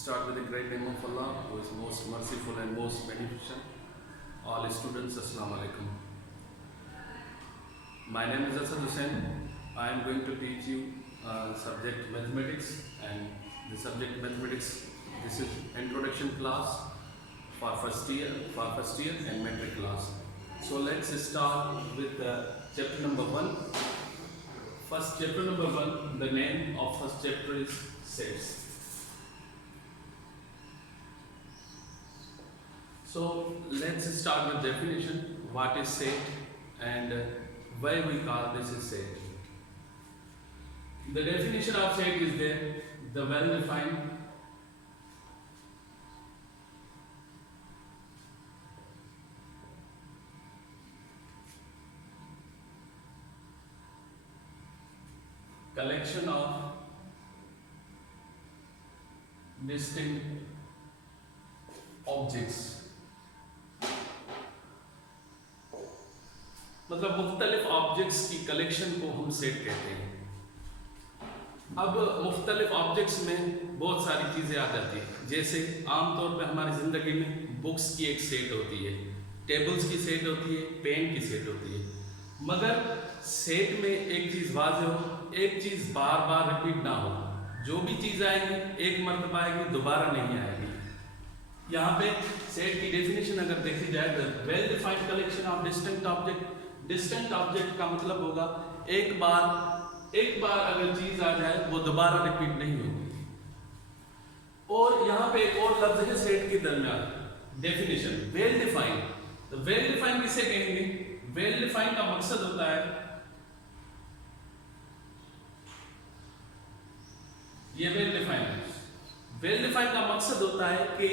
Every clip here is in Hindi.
Start with the great name of Allah, who is most merciful and most beneficent. All students, Assalamu alaikum. My name is Asad Hussain. I am going to teach you subject mathematics, and the subject mathematics. This is introduction class for first year and metric class. So let's start with chapter number 1. First chapter number 1. The name of first chapter is sets. So let's start with definition. What is set and why we call this a set? The definition of set is there, the well-defined collection of distinct objects, मतलब मुख्तलिफ ऑब्जेक्ट्स की कलेक्शन को हम सेट कहते हैं। अब मुख्तलिफ ऑब्जेक्ट्स में बहुत सारी चीज़ें आ जाती हैं, जैसे आमतौर पर हमारी ज़िंदगी में बुक्स की एक सेट होती है, टेबल्स की सेट होती है, पेन की सेट होती है। मगर सेट में एक चीज़ वाज़ेह हो, एक चीज़ बार बार रिपीट ना हो। जो भी चीज़ आएगी एक मरतबा आएगी, दोबारा नहीं आएगी। यहाँ पे सेट की डेफिनेशन अगर देखी जाए तो well defined collection of distinct object. Distinct object का मतलब होगा एक बार अगर चीज आ जाए वो दोबारा रिपीट नहीं होगी। और यहाँ पे एक और लफ्ज है सेट के दरमियान, डेफिनेशन वेल डिफाइंड। तो वेल डिफाइंड किसे कहेंगे? वेल डिफाइंड का मकसद होता है, ये वेल डिफाइंड का मकसद होता है कि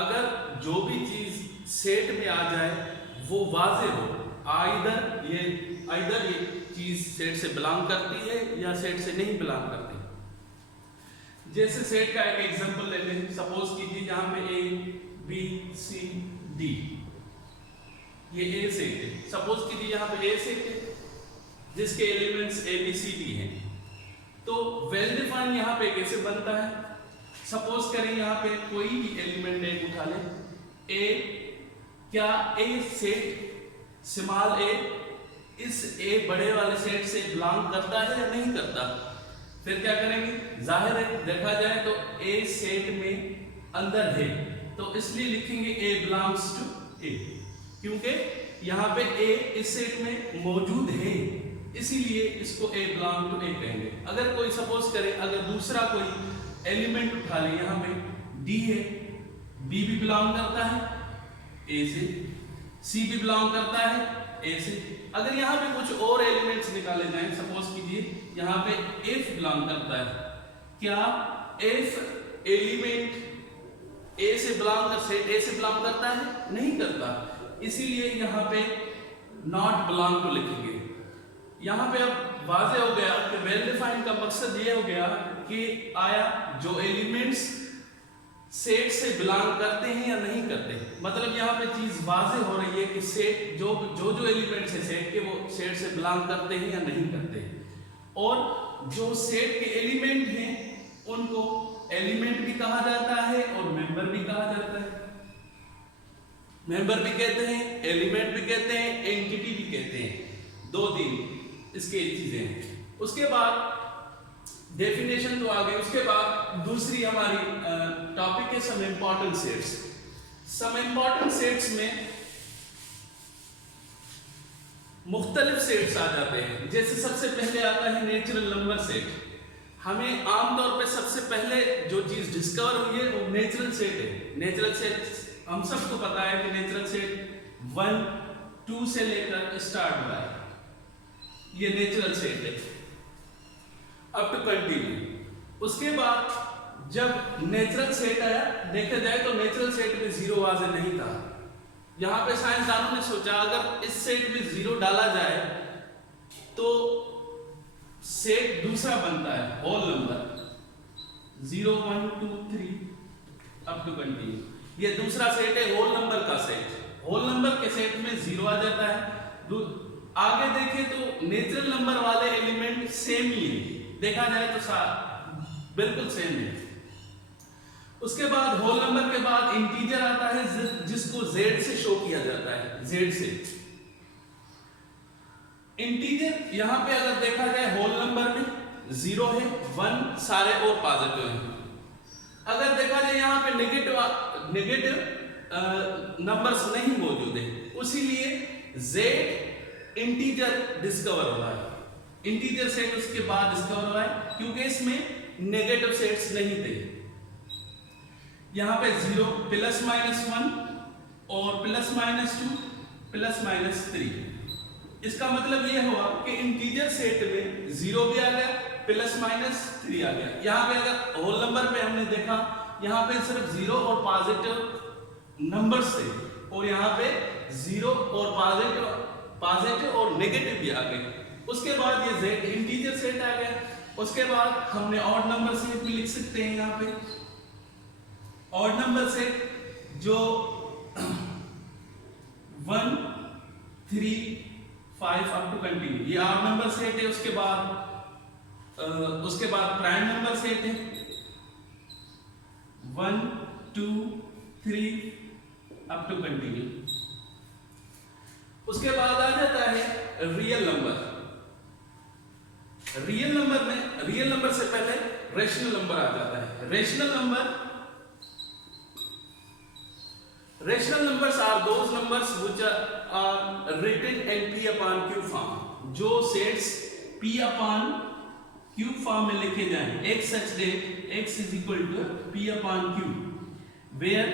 अगर जो भी चीज सेट में आ जाए वो वाज़ेह हो, आइदर ये चीज सेट से बिलोंग करती है या सेट से नहीं बिलोंग करती। जैसे सेट का एक एग्जांपल लेते हैं। सपोज कीजिए यहाँ पे ए बी सी डी, ये ए सेट है। सपोज कीजिए यहाँ पे ए सेट है जिसके elements A B C D हैं। तो वेल डिफाइंड यहाँ पे कैसे बनता है? सपोज करें यहाँ पे कोई भी एलिमेंट एक उठा ले ए, क्या ए सेट स्मॉल ए इस ए बड़े वाले सेट से बिलोंग करता है या नहीं करता? फिर क्या करेंगे? जाहिर है देखा जाए तो ए सेट में अंदर है, तो इसलिए लिखेंगे ए बिलोंग्स टू ए, क्योंकि यहाँ पे ए इस सेट में मौजूद है, इसीलिए इसको ए बिलोंग टू ए कहेंगे। अगर कोई सपोज करे, अगर दूसरा कोई एलिमेंट उठा ले, यहाँ पे डी है, बी भी बिलोंग करता है ए से, सी भी बिलोंग करता है ए से। अगर यहाँ पे कुछ और एलिमेंट्स निकाले जाएं, सपोज कीजिए यहाँ पे एफ बिलोंग करता है, क्या एफ एलिमेंट ए से बिलोंग करता है? नहीं करता, इसीलिए यहाँ पे नॉट बिलोंग टू लिखेंगे। यहाँ पे अब वाज़ेह हो गया कि वेल डिफाइंड का मकसद ये हो गया कि आया जो एलिमेंट्स सेट से बिलोंग करते हैं या नहीं करते। मतलब यहाँ पे चीज वाज़ेह हो रही है कि सेट जो एलिमेंट्स है सेट के, वो सेट से बिलोंग करते हैं या नहीं करते। और जो सेट के एलिमेंट हैं उनको एलिमेंट भी कहा जाता है और मेंबर भी कहा जाता है। मेंबर भी कहते हैं, एलिमेंट भी कहते हैं, एंटिटी भी कहते हैं। 2-3 इसके चीजें हैं। उसके बाद डेफिनेशन तो आ गई, उसके बाद दूसरी हमारी टॉपिक है some important sets. Some important sets में मुख्तलिफ सेट्स आ जाते हैं। जैसे सबसे पहले आता है नेचुरल नंबर सेट। हमें आमतौर पे सबसे पहले जो चीज डिस्कवर हुई है वो नेचुरल सेट है। नेचुरल सेट हम सबको पता है कि नेचुरल सेट 1, 2 से लेकर स्टार्ट हुआ है, ये नेचुरल सेट है अप टू कंटिन्यू। उसके बाद जब नेचुरल सेट आया, देखा जाए तो नेचुरल सेट में जीरो वाज़ेह नहीं था। यहाँ पे साइंसदानों ने सोचा अगर इस सेट में जीरो डाला जाए तो सेट दूसरा बनता है, whole number 0, 1, 2, 3 up to continue. ये दूसरा सेट है होल नंबर का सेट। होल नंबर के सेट में जीरो आ जाता है। आगे देखें तो नेचुरल नंबर वाले एलिमेंट सेम ही है, देखा जाए तो बिल्कुल सेम है। उसके बाद होल नंबर के बाद इंटीजर आता है जिसको z से शो किया जाता है, z से। इंटीजर यहां पे अगर देखा जाए होल नंबर में 0 है, 1 सारे और पॉजिटिव हैं। अगर देखा जाए यहाँ पे नेगेटिव नंबर्स नहीं मौजूद है, उसीलिए z इंटीजर डिस्कवर हुआ है, इंटीजर सेट उसके बाद डिस्कवर हुआ है, क्योंकि इसमें नेगेटिव सेट्स नहीं थे। यहाँ पे 0 प्लस माइनस 1 और प्लस माइनस 2 प्लस माइनस 3। इसका मतलब ये हुआ कि इंटीजर सेट में 0 भी आ गया, प्लस माइनस 3 आ गया। यहाँ पे अगर होल नंबर पे हमने देखा, यहाँ पे सिर्फ 0 और पॉजिटिव नंबर्स थे, और यहाँ पे 0 और पॉजिटिव और नेगेटिव भी आ गए। उसके बाद ये z इंटीजर सेट आ गया। उसके बाद हमने ऑड नंबर सेट भी लिख सकते हैं। यहाँ पे ऑड नंबर सेट जो 1 3 5 अप टू कंटिन्यू, ये ऑड नंबर सेट है। उसके बाद प्राइम नंबर सेट है 1 2 3 अप टू कंटिन्यू। उसके बाद आ जाता है रियल नंबर। रियल नंबर से पहले रेशनल नंबर आ जाता है। Rational numbers are those numbers which are written in p upon q form, जो sets p upon q form में लिखे जाएं। x such that x is equal to p upon q, where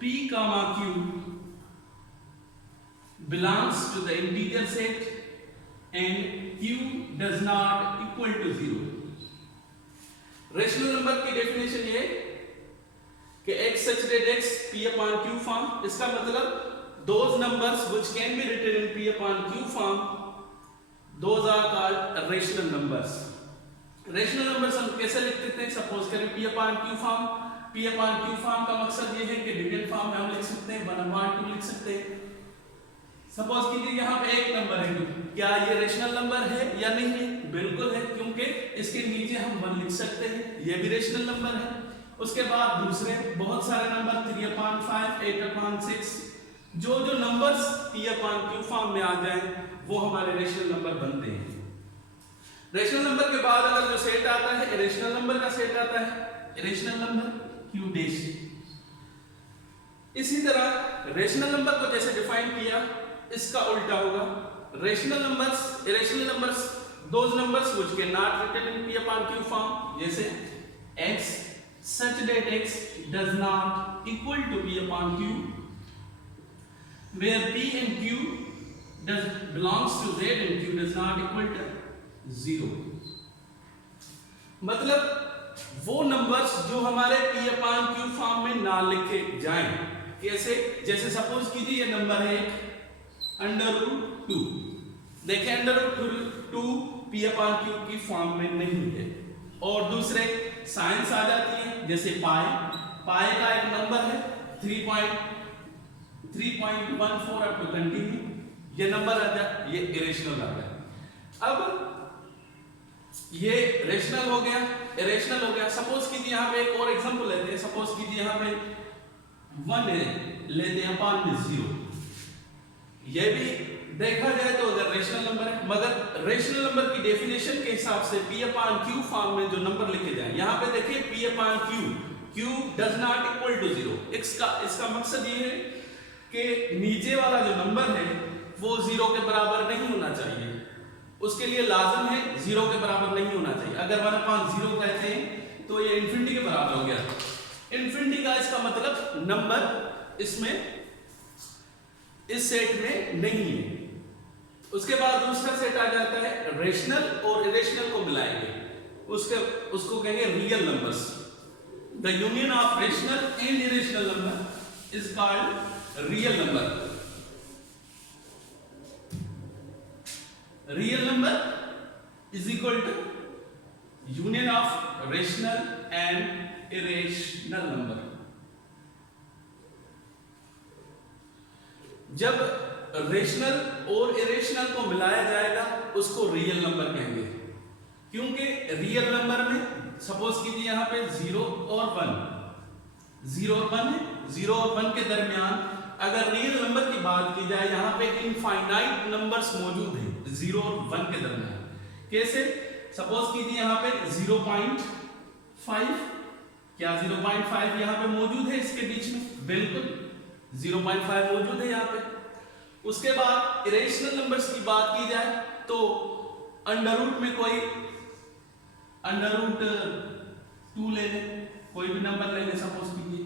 p comma q belongs to the integer set and q does not equal to 0। Rational number की डेफिनेशन ये कि x such that x p upon q form, इसका मतलब those numbers which can be written in p upon q form, those are called rational numbers। Rational numbers हम कैसे लिखते थे? सपोज करें p upon q form, p upon q form का मकसद ये है कि डिविडेंड फॉर्म में हम लिख सकते हैं 1/2 लिख सकते हैं। सपोज कीजिए यहाँ पे एक नंबर है, क्या ये रेशनल नंबर है या नहीं है? बिल्कुल है, क्योंकि इसके नीचे हम 1 लिख सकते हैं, ये भी रेशनल नंबर है। उसके बाद दूसरे बहुत सारे नंबर 3/5 8/6, जो numbers p upon q form में आ जाएं वो हमारे रेशनल नंबर बनते हैं। रेशनल नंबर के बाद अगर जो सेट आता है इरेशनल नंबर का सेट आता है, इरेशनल नंबर q डैश। इसी तरह रेशनल नंबर को जैसे डिफाइन किया, इसका उल्टा होगा। Rational numbers, irrational numbers, those numbers which can not written in p upon q form, जैसे x such that x does not equal to p upon q, where p and q belongs to z and q does not equal to 0। मतलब वो नंबर्स जो हमारे p upon q फॉर्म में ना लिखे जाएं। कैसे? जैसे सपोज कीजिए ये नंबर है √2, देखिए √2 p upon q की फॉर्म में नहीं है। और दूसरे साइंस आ जाती है, जैसे पाई का एक नंबर है 3.14 अप टू कंटिन्यू, ये नंबर आ जाए, ये इरेशनल आ गया। अब ये रेशनल हो गया, इरेशनल हो गया। सपोज कीजिए यहाँ पे एक और एग्जांपल लेते हैं। सपोज कीजिए यहाँ पे 1 है, लेते हैं अपॉन में 0। ये भी देखा जाए तो अगर रेशनल नंबर है, मगर रेशनल नंबर की डेफिनेशन के हिसाब से p upon q फॉर्म में जो नंबर लिखे जाए, यहाँ पे देखिए p upon q does not equal to 0। इसका मकसद ये है कि नीचे वाला जो नंबर है वो 0 के बराबर नहीं होना चाहिए, उसके लिए लाजम है 0 के बराबर नहीं होना चाहिए। अगर 1/0 कहते हैं तो ये इन्फिनिटी के बराबर हो गया। इन्फिनिटी का इसका मतलब नंबर इसमें इस सेट में नहीं है। उसके बाद दूसरा सेट आ जाता है रेशनल और इरेशनल को मिलाएंगे, उसको कहेंगे real numbers. The union of rational and irrational number is called real number. Real number is equal to union of rational and irrational number. जब रेशनल और इरेशनल को मिलाया जाएगा उसको रियल नंबर कहेंगे, क्योंकि रियल नंबर में सपोज कीजिए यहाँ पे 0 और 1, 0 और 1 है, 0 और 1 के दरमियान अगर रियल नंबर की बात की जाए, यहाँ पे इनफाइनाइट नंबर्स मौजूद हैं 0 और 1 के दरमियान। कैसे? सपोज कीजिए यहाँ पे 0.5, क्या 0.5 यहाँ पे मौजूद है इसके बीच में? बिल्कुल 0.5 मौजूद है यहाँ पे। उसके बाद इरेशनल नंबर्स की बात की जाए तो अंडर रूट में कोई अंडर रूट 2 ले लें, कोई भी नंबर ले लें, सपोज कीजिए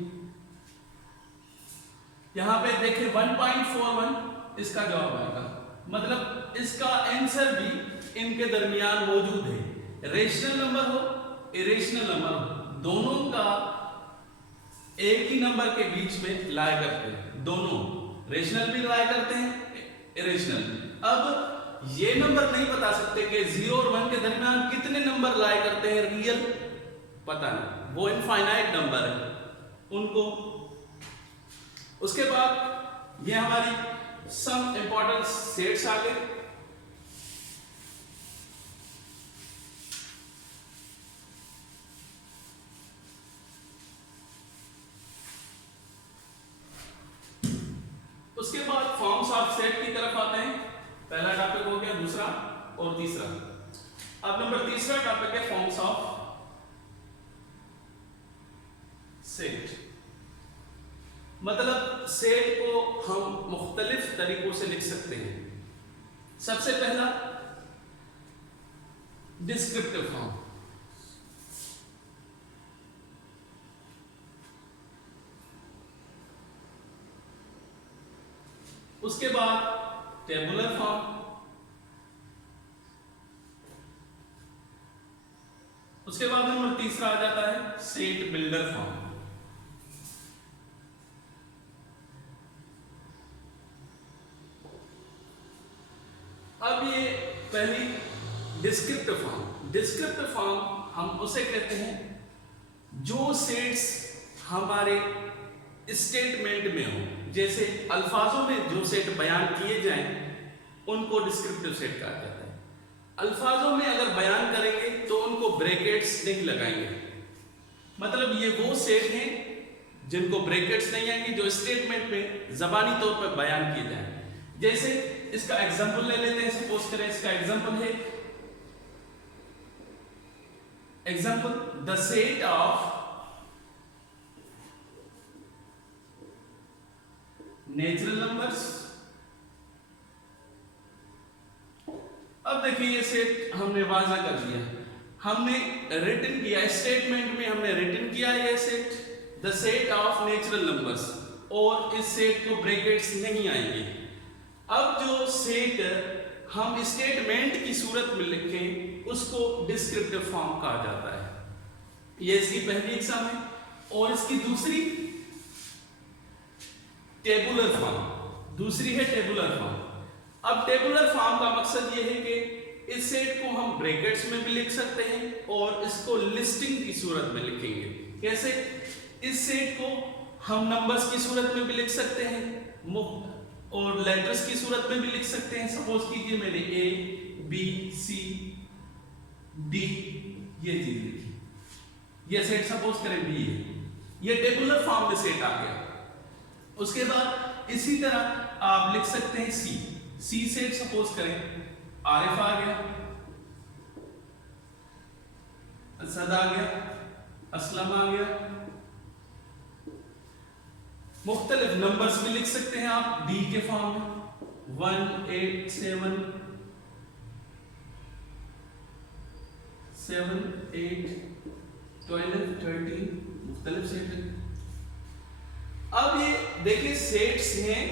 यहां पे देखिए 1.41 इसका जवाब आएगा, मतलब इसका आंसर भी इनके दरमियान मौजूद है। रेशनल नंबर हो, इरेशनल नंबर हो, दोनों का एक ही नंबर के बीच में लाया करते हैं, दोनों रेशनल भी लाया करते हैं, इरेशनल। अब ये नंबर नहीं बता सकते कि 0 और 1 के दरमियान कितने नंबर लाया करते हैं रियल, पता नहीं, वो इनफाइनाइट नंबर है उनको। उसके बाद ये हमारी सम इंपॉर्टेंट सेट्स आ गए। उसके बाद फॉर्म्स ऑफ सेट की तरफ आते हैं। पहला टॉपिक हो गया, दूसरा और तीसरा। अब नंबर तीसरा टॉपिक है फॉर्म्स ऑफ सेट। मतलब सेट को हम मुख्तलिफ तरीकों से लिख सकते हैं। सबसे पहला डिस्क्रिप्टिव फॉर्म, उसके बाद टेबुलर फॉर्म, उसके बाद नंबर तीसरा आ जाता है सेट बिल्डर फॉर्म। अब ये पहली डिस्क्रिप्टिव फॉर्म। डिस्क्रिप्टिव फॉर्म हम उसे कहते हैं जो सेट्स हमारे स्टेटमेंट में हो, जैसे अल्फाजों में जो सेट बयान किए जाएं उनको डिस्क्रिप्टिव सेट कहा जाता है। अल्फाजों में अगर बयान करेंगे तो उनको ब्रैकेट्स नहीं लगाएंगे, मतलब ये वो सेट हैं जिनको ब्रैकेट्स नहीं आएंगे, जो स्टेटमेंट में जबानी तौर पर बयान किए जाए। जैसे इसका एग्जांपल ले लेते हैं, सपोज करें इसका एग्जांपल है, example the set of natural numbers. अब देखिए ये सेट हमने वाज़ा कर दिया, हमने रिटन किया, स्टेटमेंट में हमने रिटन किया ये set the set of natural numbers, और इस सेट को ब्रैकेट्स नहीं आएंगे। अब जो सेट हम स्टेटमेंट की सूरत में लिखें उसको डिस्क्रिप्टिव फॉर्म कहा जाता है। ये इसकी पहली एग्जाम है। और इसकी दूसरी टेबुलर फॉर्म, दूसरी है टेबुलर फॉर्म। अब टेबुलर फॉर्म का मकसद ये है कि इस सेट को हम ब्रैकेट्स में भी लिख सकते हैं और इसको लिस्टिंग की सूरत में लिखेंगे। कैसे? इस सेट को हम नंबर्स की सूरत में भी लिख सकते हैं और लेटर्स की सूरत में भी लिख सकते हैं। सपोज कीजिए मैंने A, B, C, D ये चीज लिखी, ये सेट सपोज करें B है, ये टेबुलर फॉर्म में सेट आ गया। उसके बाद इसी तरह आप लिख सकते हैं C सेट सपोज करें आरिफ आ गया, असद आ गया, असलम आ गया। मुख्तलिफ नंबर्स भी लिख सकते हैं आप D के फॉर्म में, 1, 8, 7, 8, 12, 13 मुख्तलिफ सेट है। अब ये देखिए सेट्स हैं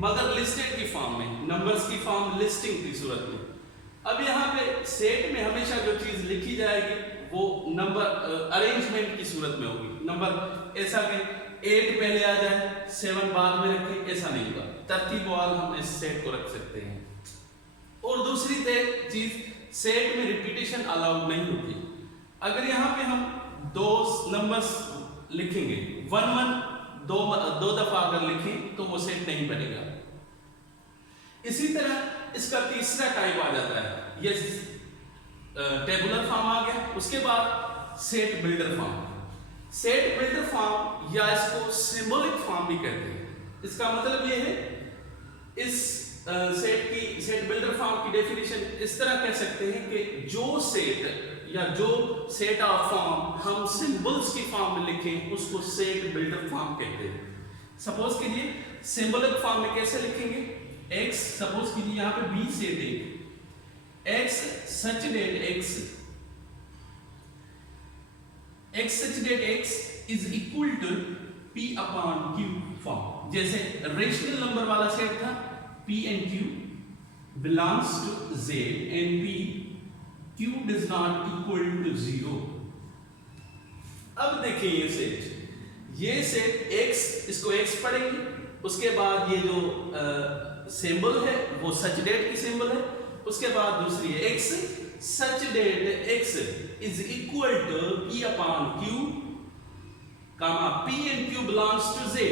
मगर लिस्टेड की फॉर्म में, नंबर्स की फॉर्म लिस्टिंग की सूरत में। अब यहाँ पे सेट में हमेशा जो चीज लिखी जाएगी वो नंबर अरेंजमेंट की सूरत में होगी। नंबर ऐसा कि 8 पहले आ जाए 7 बाद में रखें, ऐसा नहीं होगा, तरतीबवार हम इस सेट को रख सकते हैं। और दूसरी चीज सेट में रिपीटेशन अलाउड नहीं होती। अगर यहाँ पे हम दो नंबर्स लिखेंगे 1, 1 दो दफा अगर लिखें तो वो सेट नहीं बनेगा। इसी तरह इसका तीसरा टाइप आ जाता है, ये टेबुलर फॉर्म आ गया। उसके बाद set builder form. Set builder form या इसको सिंबॉलिक फॉर्म भी कहते हैं। इसका मतलब ये है, इस सेट बिल्डर फॉर्म की डेफिनेशन इस तरह कह सकते हैं कि जो सेट या जो सेट ऑफ फॉर्म हम सिंबल्स की फॉर्म में लिखें उसको सेट बिल्डर फॉर्म कहते हैं। सपोज कीजिए सिंबॉलिक फॉर्म में कैसे लिखेंगे, x सपोज कीजिए यहाँ पे b सेट है, x such that x is equal to p upon q form. जैसे रेशनल नंबर वाला सेट था p and q belongs to z and p q does not equal to 0। अब देखिए ये सेट x, इसको x पढ़ेंगे, उसके बाद ये जो सिंबल है वो सच डेट की सिंबल है, उसके बाद दूसरी है x such that x is equal to p upon q comma p and q belongs to z,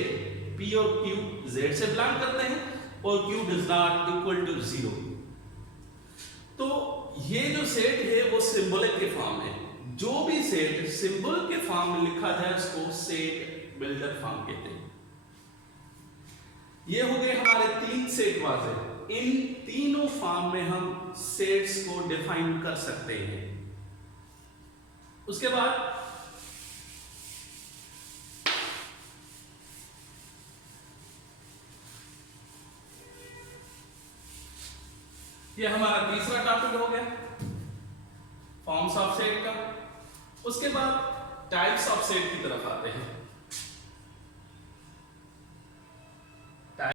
p और q z से बिलोंग करते हैं और q does not equal to 0। तो ये जो सेट है वो सिंबॉलिक के फॉर्म है। जो भी सेट सिंबल के फॉर्म में लिखा जाए उसको सेट बिल्डर फॉर्म कहते हैं। ये हो गए हमारे 3 सेट वाजे। इन तीनों फॉर्म में हम सेट्स को डिफाइन कर सकते हैं। उसके बाद ये हमारा तीसरा टॉपिक हो गया फॉर्म्स ऑफ सेट का। उसके बाद टाइप्स ऑफ सेट की तरफ आते हैं।